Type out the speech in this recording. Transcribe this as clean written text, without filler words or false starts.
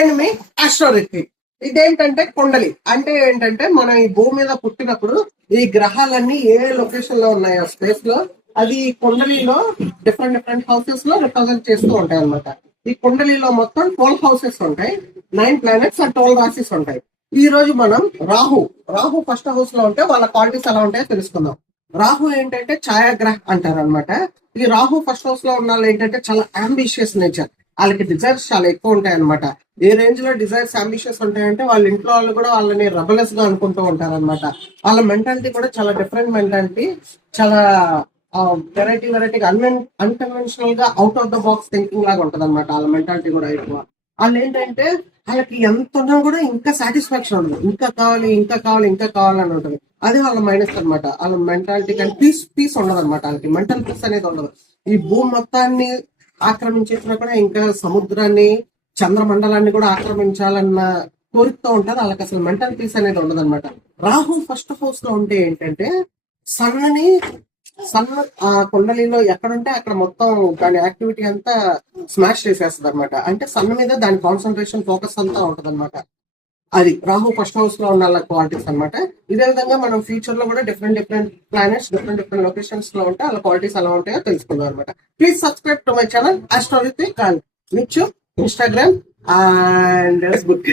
నేను మీ ఆస్ట్రోరిత్వి. ఇదేంటంటే కొండలి అంటే ఏంటంటే మనం ఈ భూమి మీద పుట్టినప్పుడు ఈ గ్రహాలన్నీ ఏ లొకేషన్ లో ఉన్నాయో స్పేస్ లో అది కొండలిలో డిఫరెంట్ డిఫరెంట్ హౌసెస్ లో రిప్రజెంట్ చేస్తూ ఉంటాయి అనమాట. ఈ కొండలిలో మొత్తం 12 హౌసెస్ ఉంటాయి, 9 ప్లానెట్స్ అండ్ 12 రాశిస్ ఉంటాయి. ఈ రోజు మనం రాహు ఫస్ట్ హౌస్ లో ఉంటే వాళ్ళ క్వాలిటీస్ ఎలా ఉంటాయో తెలుసుకుందాం. రాహు ఏంటంటే ఛాయాగ్రహ అంటారు అనమాట. ఈ రాహు ఫస్ట్ హౌస్ లో ఉన్న వాళ్ళు ఏంటంటే చాలా అంబిషియస్ నేచర్, వాళ్ళకి డిజైర్స్ చాలా ఎక్కువ ఉంటాయి అనమాట. ఏ రేంజ్ లో డిజైర్స్ అంబిషియస్ ఉంటాయంటే వాళ్ళ ఇంట్లో వాళ్ళు కూడా వాళ్ళని రెబలెస్ గా అనుకుంటూ ఉంటారు అనమాట. వాళ్ళ మెంటాలిటీ కూడా చాలా డిఫరెంట్ మెంటాలిటీ, చాలా వెరైటీగా అన్కన్వెన్షనల్ గా out of the box thinking లాగా ఉంటది అనమాట. వాళ్ళ మెంటాలిటీ కూడా ఎక్కువ. వాళ్ళు ఏంటంటే వాళ్ళకి ఎంత ఉన్నా కూడా ఇంకా సాటిస్ఫాక్షన్ ఉండదు, ఇంకా కావాలి అని ఉంటుంది. అది వాళ్ళ మైనస్ అనమాట. వాళ్ళ మెంటాలిటీ కానీ పీస్ ఉండదు అనమాట. వాళ్ళకి మెంటల్ పీస్ అనేది ఉండదు. ఈ భూమి మొత్తాన్ని ఆక్రమించేసినా కూడా ఇంకా సముద్రాన్ని, చంద్రమండలాన్ని కూడా ఆక్రమించాలన్న కోరికతో ఉంటారు. వాళ్ళకి అసలు మెంటల్ పీస్ అనేది ఉండదు అనమాట. రాహు ఫస్ట్ హౌస్ లో ఉంటే ఏంటంటే సన్నని ఆ కుండలిలో ఎక్కడుంటే అక్కడ మొత్తం దాని యాక్టివిటీ అంతా స్మాష్ చేసేస్తుంది అనమాట. అంటే సన్ మీద దాని కాన్సన్ట్రేషన్ ఫోకస్ అంతా ఉంటది అనమాట. అది రాహు ఫస్ట్ హౌస్ లో ఉన్న క్వాలిటీస్ అనమాట. ఇదే విధంగా మనం ఫ్యూచర్ లో కూడా డిఫరెంట్ ప్లానెట్స్ డిఫరెంట్ లొకేషన్స్ లో ఉంటే వాళ్ళ క్వాలిటీస్ ఎలా ఉంటాయో తెలుసుకుందాం అనమాట. Please subscribe to my channel astrology and Instagram and Facebook.